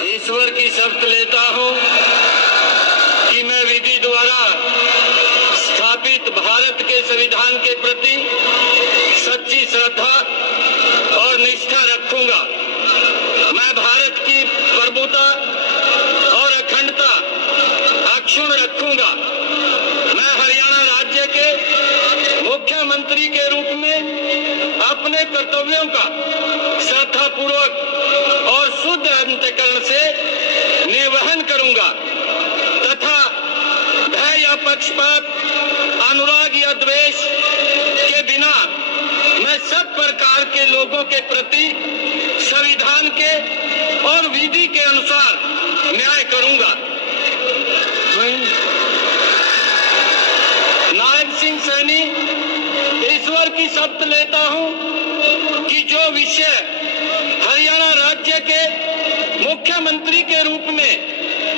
ईश्वर की शपथ लेता हूं कि मैं विधि द्वारा स्थापित भारत के संविधान के प्रति सच्ची श्रद्धा और निष्ठा रखूंगा। मैं भारत की प्रभुता और अखंडता अक्षुण्ण रखूंगा। मैं हरियाणा राज्य के मुख्यमंत्री के रूप में अपने कर्तव्यों का श्रद्धापूर्वक और शुद्ध अंतःकरण से निर्वहन करूंगा तथा भय या पक्षपात, अनुराग या द्वेष के बिना मैं सब प्रकार के लोगों के प्रति संविधान के और विधि के अनुसार न्याय करूंगा। नायब सिंह सैनी ईश्वर की शपथ लेता हूं कि जो विषय हरियाणा राज्य के मुख्यमंत्री के रूप में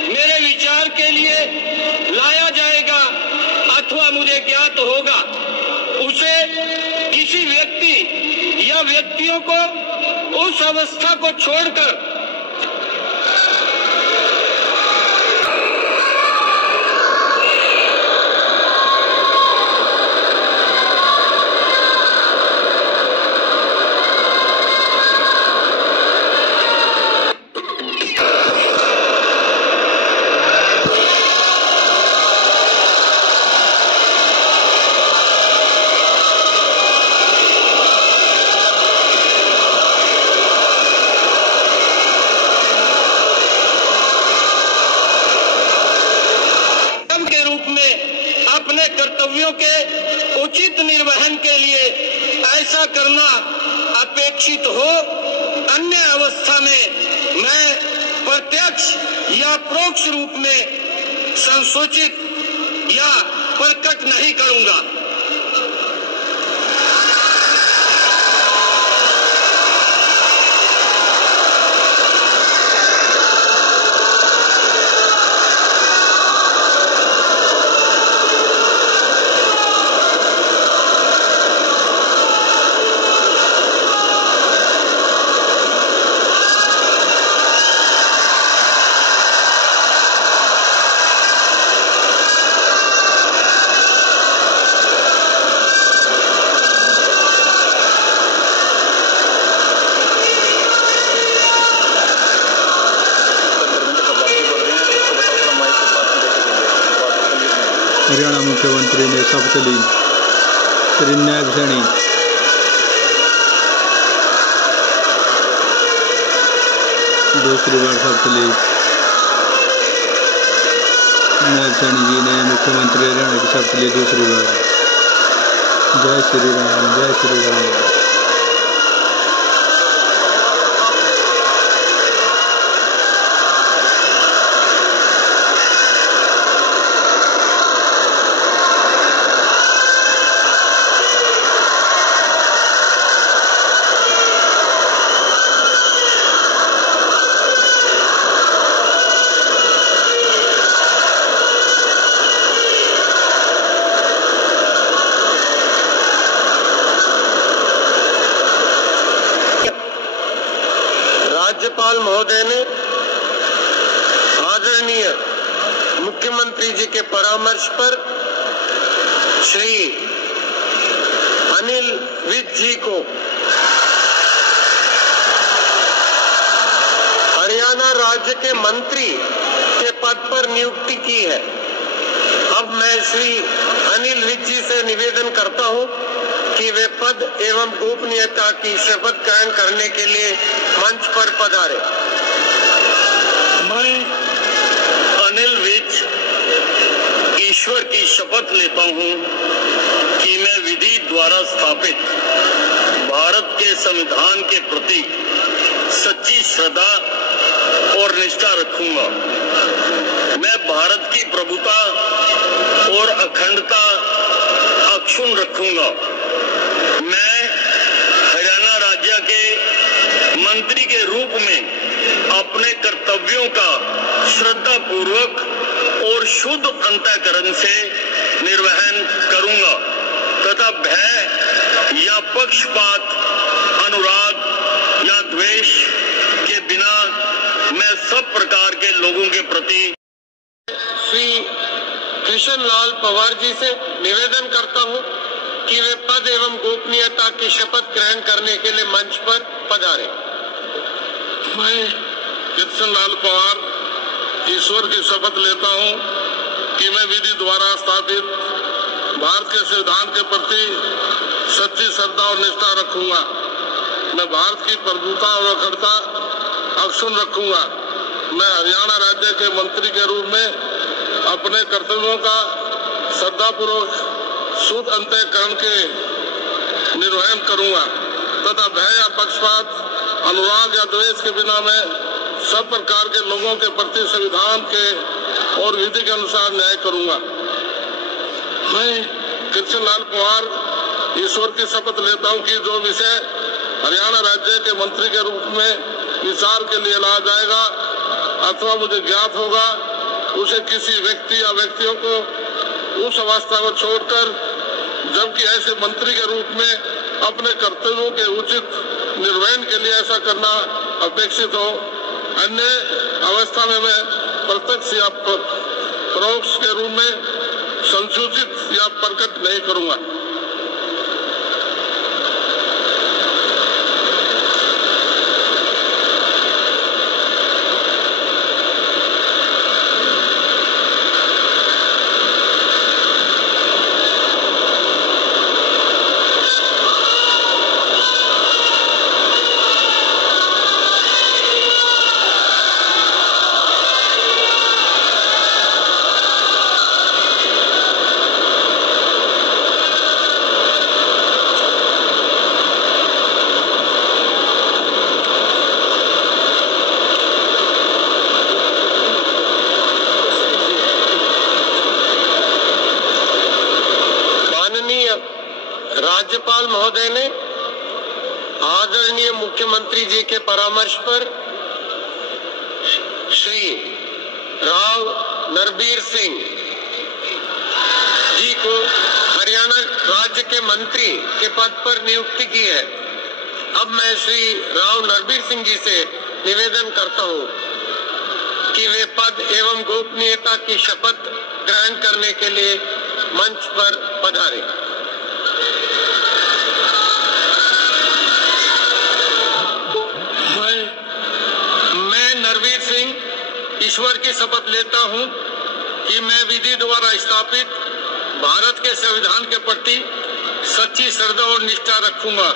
मेरे विचार के लिए लाया जाएगा अथवा मुझे ज्ञात होगा, उसे किसी व्यक्ति या व्यक्तियों को उस अवस्था को छोड़कर अपने कर्तव्यों के उचित निर्वहन के लिए ऐसा करना अपेक्षित हो, अन्य अवस्था में मैं प्रत्यक्ष या परोक्ष रूप में संसूचित या प्रकट नहीं करूंगा। हरियाणा मुख्यमंत्री ने शपथ ली। श्री नायब सैनी दूसरी बार शपथ ली। नायब सैनी जी ने मुख्यमंत्री हरियाणा की शपथ ली दूसरी बार। जय श्री राम, जय श्री राम। राज्यपाल महोदय ने आदरणीय मुख्यमंत्री जी के परामर्श पर श्री अनिल विज जी को हरियाणा राज्य के मंत्री के पद पर नियुक्ति की है। अब मैं श्री अनिल विज जी से निवेदन करता हूं कि वे पद एवं गोपनीयता की शपथ ग्रहण करने के लिए मंच पर पधारे। मैं अनिल विज ईश्वर की शपथ लेता हूं कि मैं विधि द्वारा स्थापित भारत के संविधान के प्रति सच्ची श्रद्धा और निष्ठा रखूंगा। मैं भारत की प्रभुता और अखंडता अक्षुण्ण रखूंगा। मैं हरियाणा राज्य के मंत्री के रूप में अपने कर्तव्यों का श्रद्धा पूर्वक और शुद्ध अंतःकरण से निर्वहन करूंगा तथा भय या पक्षपात, अनुराग या द्वेष के बिना मैं सब प्रकार के लोगों के प्रति श्री कृष्ण लाल पवार जी से निवेदन करता हूं कि वे पद एवं गोपनीयता की शपथ ग्रहण करने के लिए मंच पर पधारे। मैं कृष्ण लाल पवार ईश्वर की शपथ लेता हूं कि मैं विधि द्वारा स्थापित भारत के संविधान के प्रति सच्ची श्रद्धा और निष्ठा रखूंगा। मैं भारत की प्रभुता और अखंडता अक्षुण्ण रखूंगा। मैं हरियाणा राज्य के मंत्री के रूप में अपने कर्तव्यों का श्रद्धापूर्वक शुद्ध अंतःकरण के निर्वहन करूंगा तथा भय या पक्षपात, अनुराग या द्वेष के बिना मैं सब प्रकार के लोगों के प्रति संविधान के और विधि के अनुसार न्याय करूंगा। मैं कृष्ण लाल पवार ईश्वर की शपथ लेता हूं कि जो विषय हरियाणा राज्य के मंत्री के रूप में विचार के लिए लाया जाएगा अथवा मुझे ज्ञात होगा, उसे किसी व्यक्ति या व्यक्तियों को उस अवस्था को छोड़कर जबकि ऐसे मंत्री के रूप में अपने कर्तव्यों के उचित निर्वहन के लिए ऐसा करना अपेक्षित हो, अन्य अवस्था में मैं प्रत्यक्ष या परोक्ष के रूप में संसूचित या प्रकट नहीं करूंगा। राज्यपाल महोदय ने आदरणीय मुख्यमंत्री जी के परामर्श पर श्री राव नरबीर सिंह जी को हरियाणा राज्य के मंत्री के पद पर नियुक्ति की है। अब मैं श्री राव नरबीर सिंह जी से निवेदन करता हूं कि वे पद एवं गोपनीयता की शपथ ग्रहण करने के लिए मंच पर पधारे। नरबीर सिंह ईश्वर की शपथ लेता हूं कि मैं विधि द्वारा स्थापित भारत के संविधान के प्रति सच्ची श्रद्धा और निष्ठा रखूंगा।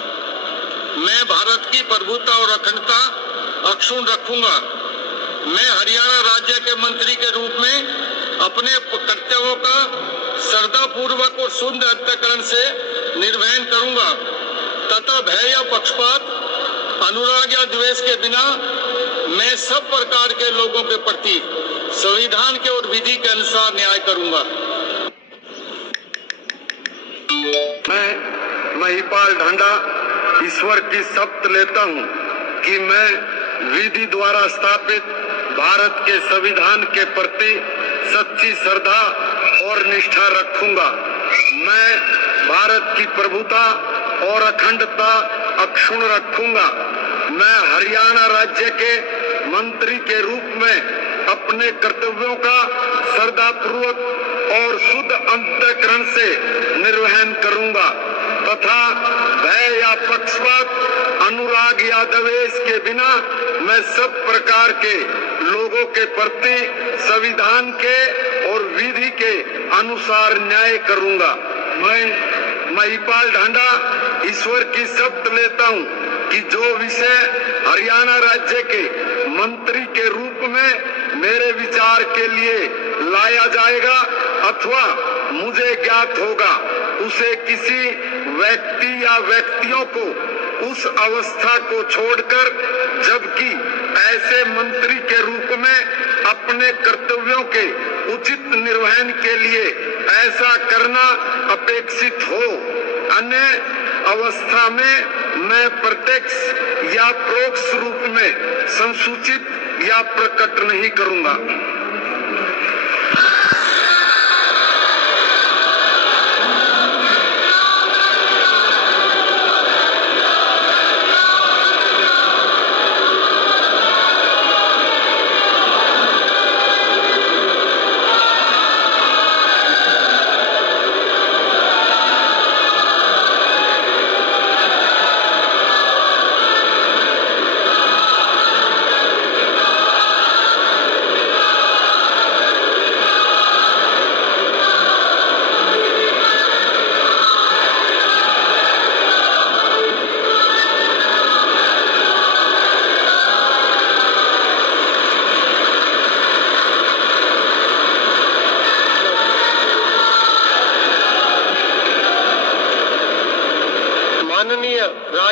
मैं भारत की प्रभुता और अखंडता अक्षुण्ण रखूंगा। मैं हरियाणा राज्य के मंत्री के रूप में अपने कर्तव्यों का श्रद्धापूर्वक और शुद्ध अंतःकरण से निर्वहन करूंगा तथा भय या पक्षपात, अनुराग या द्वेष के बिना मैं सब प्रकार के लोगों के प्रति संविधान के और विधि के अनुसार न्याय करूंगा। मैं महिपाल ढांडा ईश्वर की शपथ लेता हूं कि मैं विधि द्वारा स्थापित भारत के संविधान के प्रति सच्ची श्रद्धा और निष्ठा रखूंगा। मैं भारत की प्रभुता और अखंडता अक्षुण्ण रखूंगा। मैं हरियाणा राज्य के मंत्री के रूप में अपने कर्तव्यों का श्रद्धापूर्वक और शुद्ध अंतःकरण से निर्वहन करूंगा तथा भय या पक्षपात, अनुराग या द्वेष के बिना मैं सब प्रकार के लोगों के प्रति संविधान के और विधि के अनुसार न्याय करूंगा। मैं महिपाल ढांडा ईश्वर की शपथ लेता हूं कि जो विषय हरियाणा राज्य के मंत्री के रूप में मेरे विचार के लिए लाया जाएगा अथवा मुझे ज्ञात होगा, उसे किसी व्यक्ति या व्यक्तियों को उस अवस्था को छोड़कर जबकि ऐसे मंत्री के रूप में अपने कर्तव्यों के उचित निर्वहन के लिए ऐसा करना अपेक्षित हो, अन्य अवस्था में मैं प्रत्यक्ष या परोक्ष रूप में संसूचित या प्रकट नहीं करूंगा।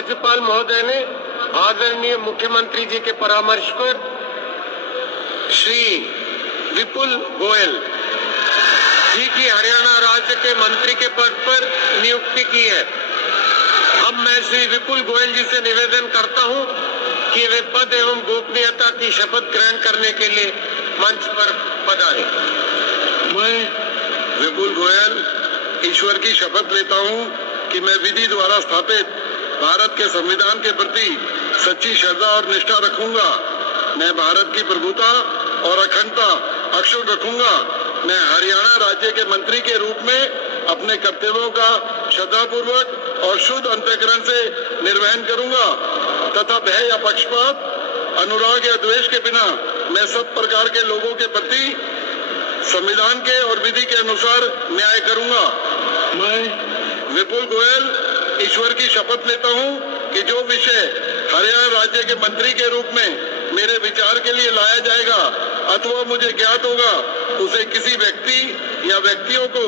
राज्यपाल महोदय ने आदरणीय मुख्यमंत्री जी के परामर्श पर श्री विपुल गोयल जी की हरियाणा राज्य के मंत्री के पद पर नियुक्ति की है। अब मैं श्री विपुल गोयल जी से निवेदन करता हूं कि वे पद एवं गोपनीयता की शपथ ग्रहण करने के लिए मंच पर पधारें। मैं विपुल गोयल ईश्वर की शपथ लेता हूं कि मैं विधि द्वारा स्थापित भारत के संविधान के प्रति सच्ची श्रद्धा और निष्ठा रखूंगा। मैं भारत की प्रभुता और अखंडता अक्षुण्ण रखूंगा। मैं हरियाणा राज्य के मंत्री के रूप में अपने कर्तव्यों का श्रद्धापूर्वक और शुद्ध अंतःकरण से निर्वहन करूंगा तथा भय या पक्षपात, अनुराग या द्वेष के बिना मैं सब प्रकार के लोगों के प्रति संविधान के और विधि के अनुसार न्याय करूंगा। मैं विपुल गोयल ईश्वर की शपथ लेता हूं कि जो विषय हरियाणा राज्य के मंत्री के रूप में मेरे विचार के लिए लाया जाएगा अथवा मुझे ज्ञात होगा, उसे किसी व्यक्ति या व्यक्तियों को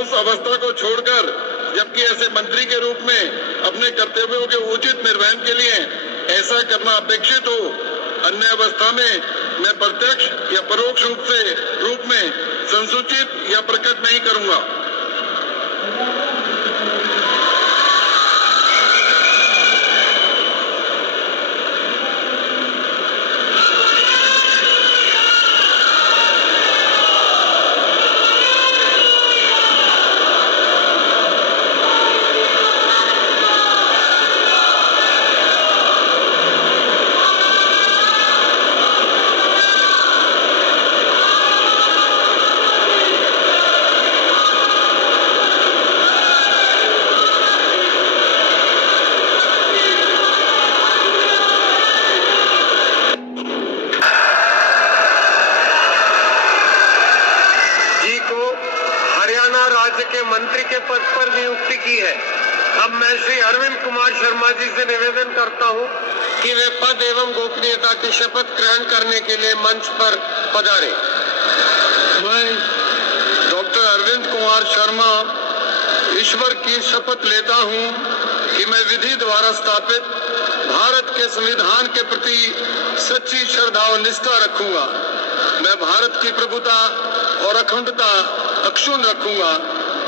उस अवस्था को छोड़कर जबकि ऐसे मंत्री के रूप में अपने कर्तव्यों के उचित निर्वहन के लिए ऐसा करना अपेक्षित हो, अन्य अवस्था में मैं प्रत्यक्ष या परोक्ष रूप में संसूचित या प्रकट नहीं करूंगा। के मंत्री के पद पर नियुक्ति की है। अब मैं श्री अरविंद कुमार शर्मा जी से निवेदन करता हूं कि वे पद एवं गोपनीयता की शपथ ग्रहण करने के लिए मंच पर पधारें। मैं डॉक्टर अरविंद कुमार शर्मा ईश्वर की शपथ लेता हूं कि मैं विधि द्वारा स्थापित भारत के संविधान के प्रति सच्ची श्रद्धा और निष्ठा रखूंगा। मैं भारत की प्रभुता और अखंडता अक्षुण्ण रखूंगा।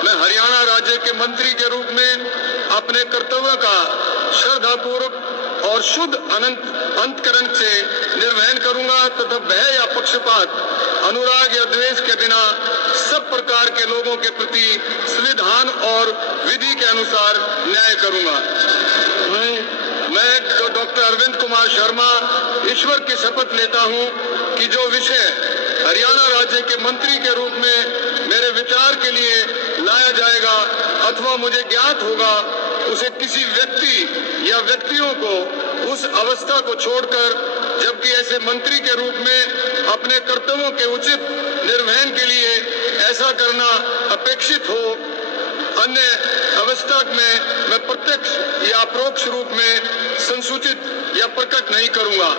मैं हरियाणा राज्य के मंत्री के रूप में अपने कर्तव्य का श्रद्धापूर्वक और शुद्ध अंतःकरण से निर्वहन करूंगा तथा भय या पक्षपात, अनुराग या द्वेष के बिना सब प्रकार के लोगों के प्रति संविधान और विधि के अनुसार न्याय करूंगा। मैं डॉक्टर अरविंद कुमार शर्मा ईश्वर की शपथ लेता हूं कि जो विषय हरियाणा राज्य के मंत्री के रूप में मेरे विचार के लिए लाया जाएगा अथवा मुझे ज्ञात होगा, उसे किसी व्यक्ति या व्यक्तियों को उस अवस्था को छोड़कर जबकि ऐसे मंत्री के रूप में अपने कर्तव्यों के उचित निर्वहन के लिए ऐसा करना अपेक्षित हो, अन्य अवस्था में मैं प्रत्यक्ष या अपरोक्ष रूप में संसूचित या प्रकट नहीं करूंगा।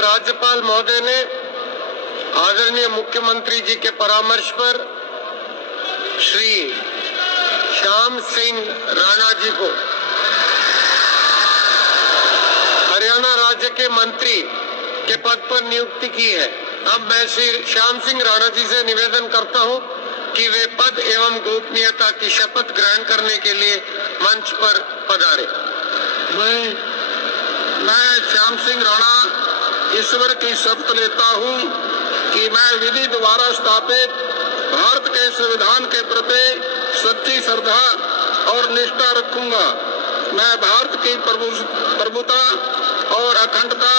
राज्यपाल महोदय ने आदरणीय मुख्यमंत्री जी के परामर्श पर श्री श्याम सिंह राणा जी को हरियाणा राज्य के मंत्री के पद पर नियुक्ति की है। अब मैं श्री श्याम सिंह राणा जी से निवेदन करता हूं कि वे पद एवं गोपनीयता की शपथ ग्रहण करने के लिए मंच पर पधारे। मैं श्याम सिंह राणा ईश्वर की शपथ लेता हूं कि मैं विधि द्वारा स्थापित भारत के संविधान के प्रति सच्ची श्रद्धा और निष्ठा रखूंगा। मैं भारत की प्रभुता और अखंडता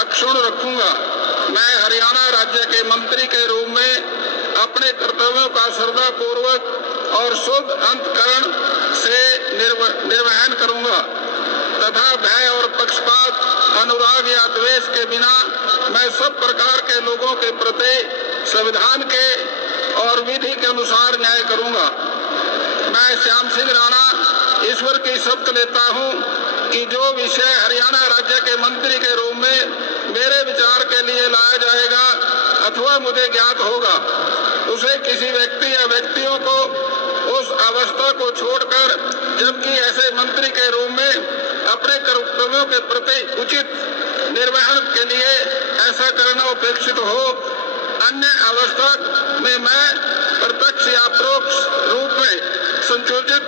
अक्षुण्ण रखूंगा। मैं हरियाणा राज्य के मंत्री के रूप में अपने कर्तव्यों का श्रद्धा पूर्वक और शुद्ध अंतःकरण से निर्वहन करूंगा तथा भय और पक्षपात, अनुराग या द्वेष के बिना मैं सब प्रकार के लोगों के प्रति संविधान के और विधि के अनुसार न्याय करूंगा। मैं श्याम सिंह राणा ईश्वर की शपथ लेता हूं कि जो विषय हरियाणा राज्य के मंत्री के रूप में मेरे विचार के लिए लाया जाएगा अथवा मुझे ज्ञात होगा, उसे किसी व्यक्ति या व्यक्तियों को उस अवस्था को छोड़कर, जबकि ऐसे मंत्री के रूप में अपने कर्तव्यों के प्रति उचित निर्वहन के लिए ऐसा करना अपेक्षित हो, अन्य अवस्था में मैं प्रत्यक्ष या परोक्ष रूप में संशोधित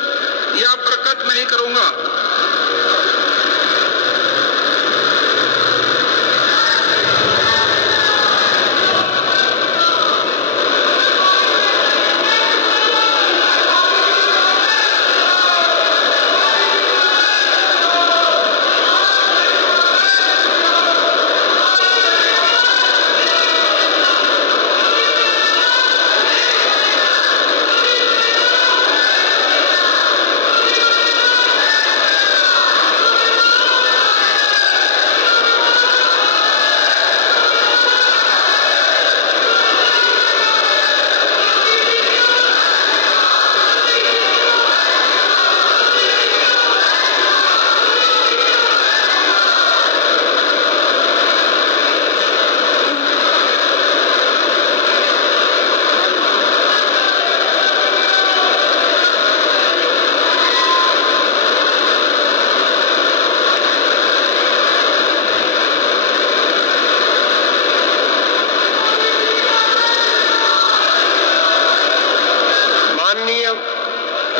या प्रकट नहीं करूंगा।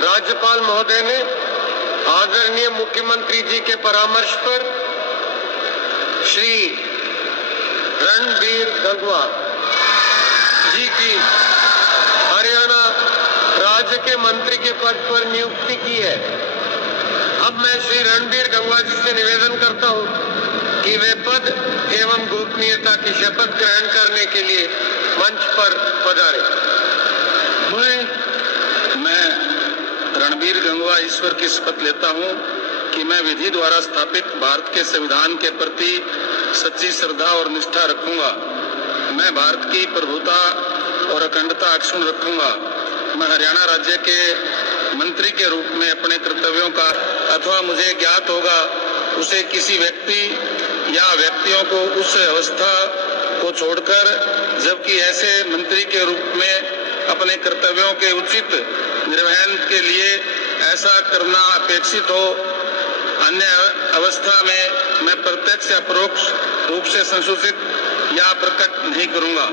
राज्यपाल महोदय ने आदरणीय मुख्यमंत्री जी के परामर्श पर श्री रणबीर गंगवा जी की हरियाणा राज्य के मंत्री के पद पर नियुक्ति की है। अब मैं श्री रणबीर गंगवा जी से निवेदन करता हूं कि वे पद एवं गोपनीयता की शपथ ग्रहण करने के लिए मंच पर पधारे। मैं रणबीर गंगवा ईश्वर की शपथ लेता हूं कि मैं विधि द्वारा स्थापित भारत के संविधान के प्रति सच्ची श्रद्धा और निष्ठा रखूंगा। मैं भारत की प्रभुता और अखंडता अक्षुण्ण रखूंगा। मैं हरियाणा राज्य के मंत्री के रूप में अपने कर्तव्यों का अथवा मुझे ज्ञात होगा, उसे किसी व्यक्ति या व्यक्तियों को उस अवस्था को छोड़कर, जबकि ऐसे मंत्री के रूप में अपने कर्तव्यों के उचित निर्वहन के लिए ऐसा करना अपेक्षित हो, अन्य अवस्था में मैं प्रत्यक्ष या परोक्ष रूप से संशोधित या प्रकट नहीं करूंगा।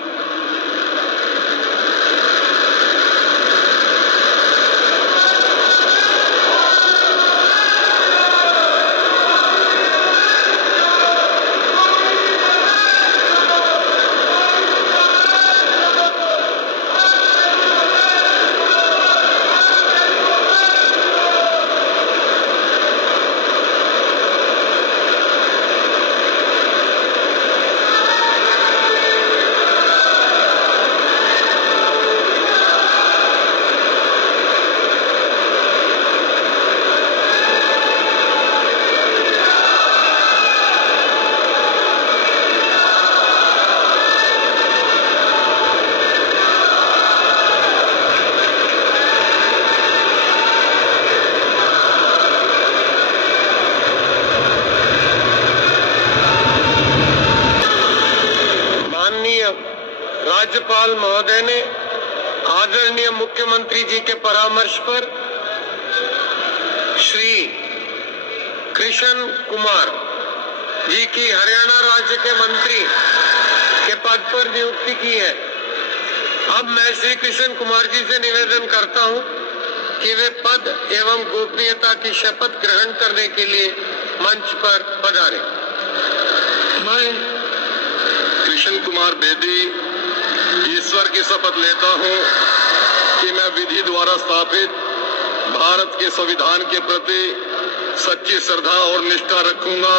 राज्यपाल महोदय ने आदरणीय मुख्यमंत्री जी के परामर्श पर श्री कृष्ण कुमार जी की हरियाणा राज्य के मंत्री के पद पर नियुक्ति की है। अब मैं श्री कृष्ण कुमार जी से निवेदन करता हूं कि वे पद एवं गोपनीयता की शपथ ग्रहण करने के लिए मंच पर पधारें। मैं कृष्ण कुमार बेदी ईश्वर की शपथ लेता हूं कि मैं विधि द्वारा स्थापित भारत के संविधान के प्रति सच्ची श्रद्धा और निष्ठा रखूंगा।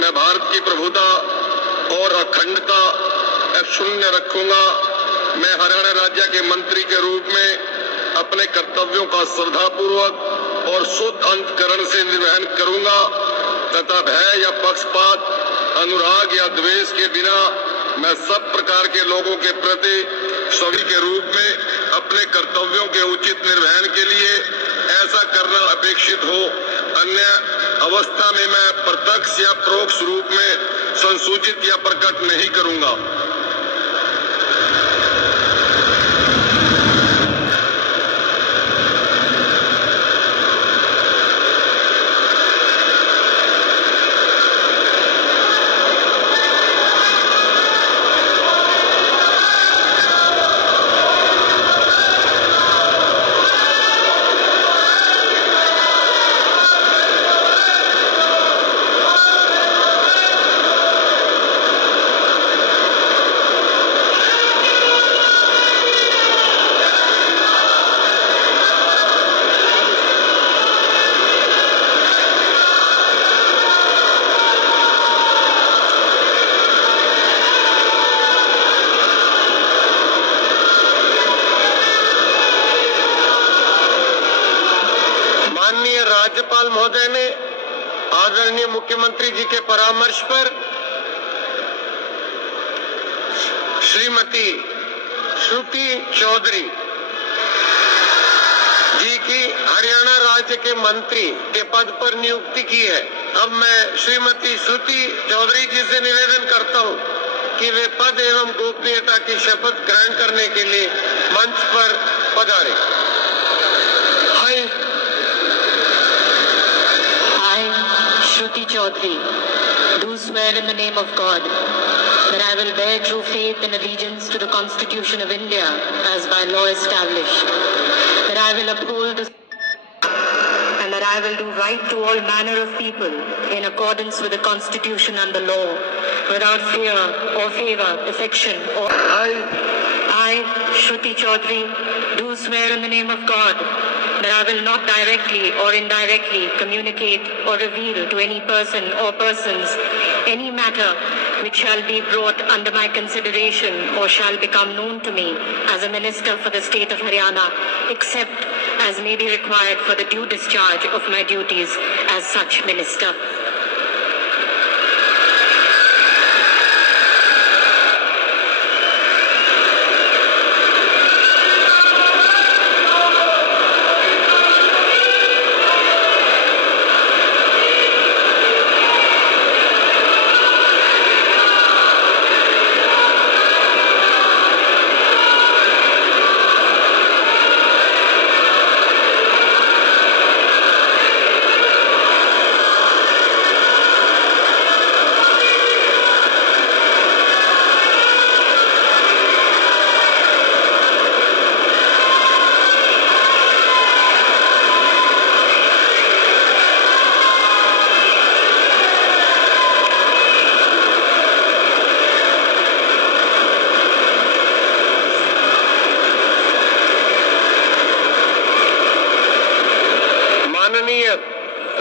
मैं भारत की प्रभुता और अखंडता अक्षुण्ण रखूंगा। मैं हरियाणा राज्य के मंत्री के रूप में अपने कर्तव्यों का श्रद्धापूर्वक और शुद्ध अंतकरण से निर्वहन करूंगा तथा भय या पक्षपात, अनुराग या द्वेष के बिना मैं सब प्रकार के लोगों के प्रति सभी के रूप में अपने कर्तव्यों के उचित निर्वहन के लिए ऐसा करना अपेक्षित हो। अन्य अवस्था में मैं प्रत्यक्ष या परोक्ष रूप में संसूचित या प्रकट नहीं करूंगा। राज्यपाल महोदय ने आदरणीय मुख्यमंत्री जी के परामर्श पर श्रीमती श्रुति चौधरी जी की हरियाणा राज्य के मंत्री के पद पर नियुक्ति की है। अब मैं श्रीमती श्रुति चौधरी जी से निवेदन करता हूं कि वे पद एवं गोपनीयता की शपथ ग्रहण करने के लिए मंच पर पधारें। Shruti Chaudhary, do swear in the name of God that I will bear true faith and allegiance to the Constitution of India as by law established, that I will uphold the and that I will do right to all manner of people in accordance with the Constitution and the law, without fear or favor, affection or I, Shruti Chaudhary, do swear in the name of God that I will not directly or indirectly communicate or reveal to any person or persons any matter which shall be brought under my consideration or shall become known to me as a minister for the state of Haryana, except as may be required for the due discharge of my duties as such minister.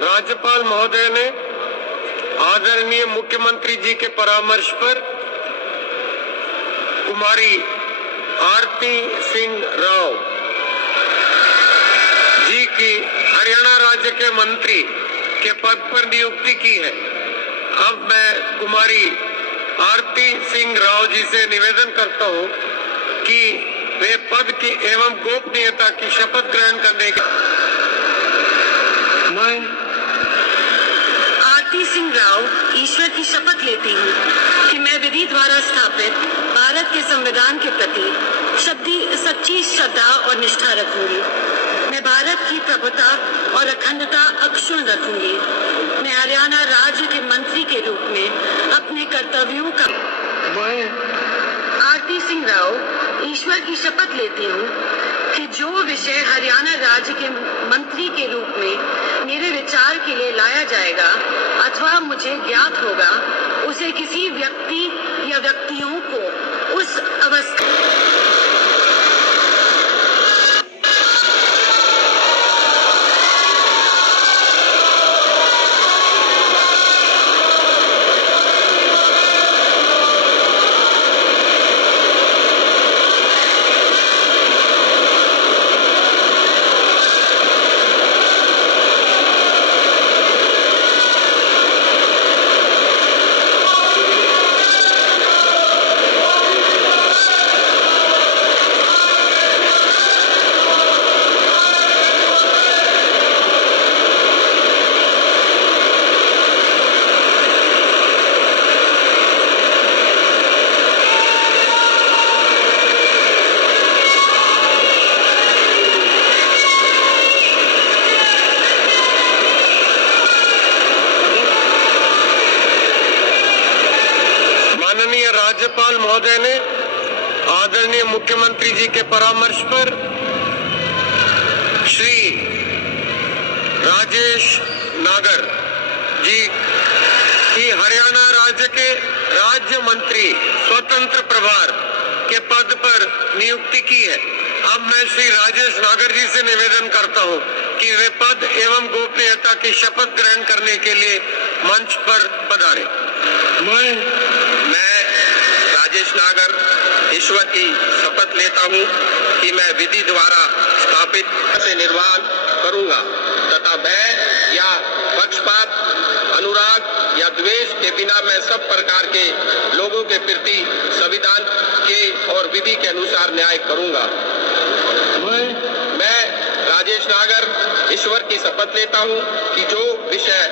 राज्यपाल महोदय ने आदरणीय मुख्यमंत्री जी के परामर्श पर कुमारी आरती सिंह राव जी की हरियाणा राज्य के मंत्री के पद पर नियुक्ति की है। अब मैं कुमारी आरती सिंह राव जी से निवेदन करता हूं कि वे पद की एवं गोपनीयता की शपथ ग्रहण करने के मैं आरती सिंह राव ईश्वर की शपथ लेती हूँ कि मैं विधि द्वारा स्थापित भारत के संविधान के प्रति सच्ची श्रद्धा और निष्ठा रखूंगी। मैं मैं भारत की प्रभुता और अखंडता अक्षुण्ण रखूंगी। मैं हरियाणा राज्य के मंत्री के रूप में अपने कर्तव्यों का आरती सिंह राव ईश्वर की शपथ लेती हूँ कि जो विषय हरियाणा राज्य के मंत्री के रूप में मेरे विचार के लिए लाया जाएगा अथवा मुझे ज्ञात होगा, उसे किसी व्यक्ति या व्यक्तियों को उस अवस्था राज्यपाल महोदय ने आदरणीय मुख्यमंत्री जी के परामर्श पर श्री राजेश नागर जी की हरियाणा राज्य के राज्य मंत्री स्वतंत्र प्रभार के पद पर नियुक्ति की है। अब मैं श्री राजेश नागर जी से निवेदन करता हूं कि वे पद एवं गोपनीयता की शपथ ग्रहण करने के लिए मंच पर पधारे। मैं राजेश नागर ईश्वर की शपथ लेता हूं कि मैं विधि द्वारा स्थापित से निर्वाह करूंगा तथा भय या पक्षपात, अनुराग या द्वेष के बिना मैं सब प्रकार के लोगों के प्रति संविधान के और विधि के अनुसार न्याय करूंगा। मैं राजेश नागर ईश्वर की शपथ लेता हूं कि जो विषय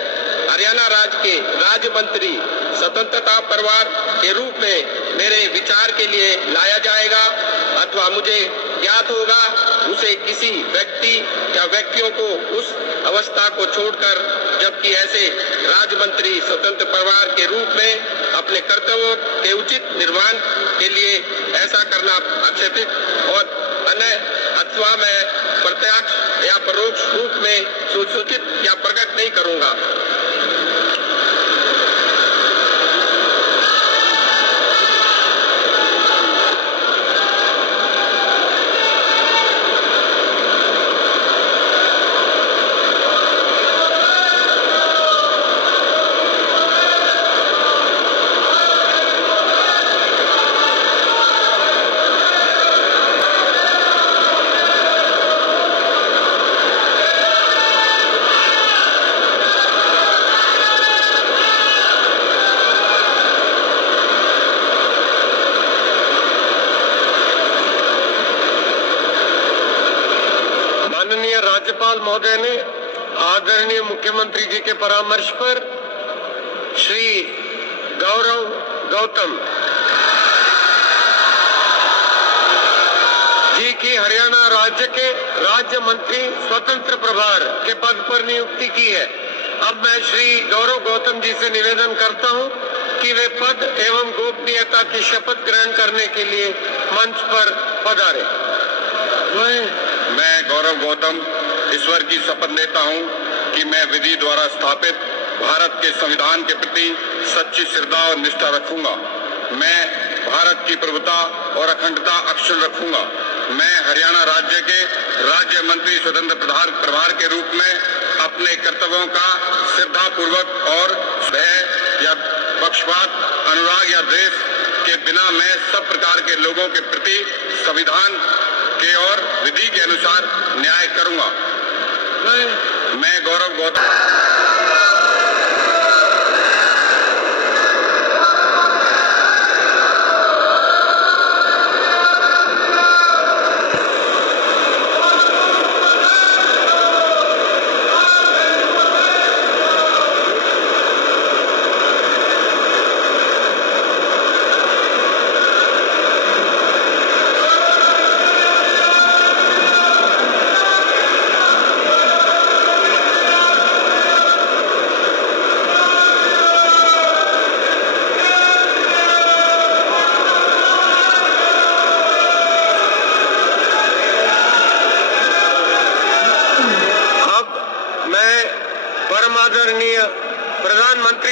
हरियाणा राज्य के राज्य मंत्री स्वतंत्रता परिवार के रूप में मेरे विचार के लिए लाया जाएगा अथवा मुझे ज्ञात होगा, उसे किसी व्यक्ति या व्यक्तियों को उस अवस्था को छोड़कर जबकि ऐसे राज्य मंत्री स्वतंत्र परिवार के रूप में अपने कर्तव्यों के उचित निर्वहन के लिए ऐसा करना अक्षतिक और अन्य अथवा मैं प्रत्यक्ष या परोक्ष रूप में सूचित या प्रकट नहीं करूंगा। राज्यपाल महोदय ने आदरणीय मुख्यमंत्री जी के परामर्श पर श्री गौरव गौतम जी की हरियाणा राज्य के राज्य मंत्री स्वतंत्र प्रभार के पद पर नियुक्ति की है। अब मैं श्री गौरव गौतम जी से निवेदन करता हूं कि वे पद एवं गोपनीयता की शपथ ग्रहण करने के लिए मंच पर पधारे। मैं गौरव गौतम ईश्वर की शपथ लेता हूं कि मैं विधि द्वारा स्थापित भारत के संविधान के प्रति सच्ची श्रद्धा और निष्ठा रखूंगा। मैं भारत की प्रभुता और अखंडता अक्षुण्ण रखूंगा। मैं हरियाणा राज्य के राज्य मंत्री स्वतंत्र प्रभार के रूप में अपने कर्तव्यों का श्रद्धापूर्वक और भय या पक्षपात, अनुराग या द्वेष के बिना मैं सब प्रकार के लोगों के प्रति संविधान के और विधि के अनुसार न्याय करूंगा। मैं गौरव गौतम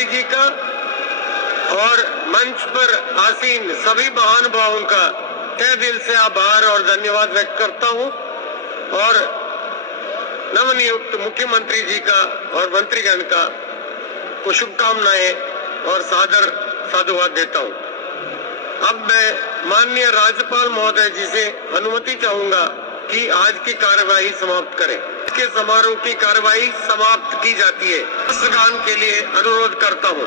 जी का और मंच पर आसीन सभी महानुभावों का तहे दिल से आभार और धन्यवाद व्यक्त करता हूं और नवनियुक्त मुख्यमंत्री जी का और मंत्रीगण का को शुभकामनाएं और सादर साधुवाद देता हूं। अब मैं माननीय राज्यपाल महोदय जी से अनुमति चाहूंगा कि आज की कार्यवाही समाप्त करें। इसके समारोह की कार्यवाही समाप्त की जाती है। राष्ट्रगान के लिए अनुरोध करता हूं।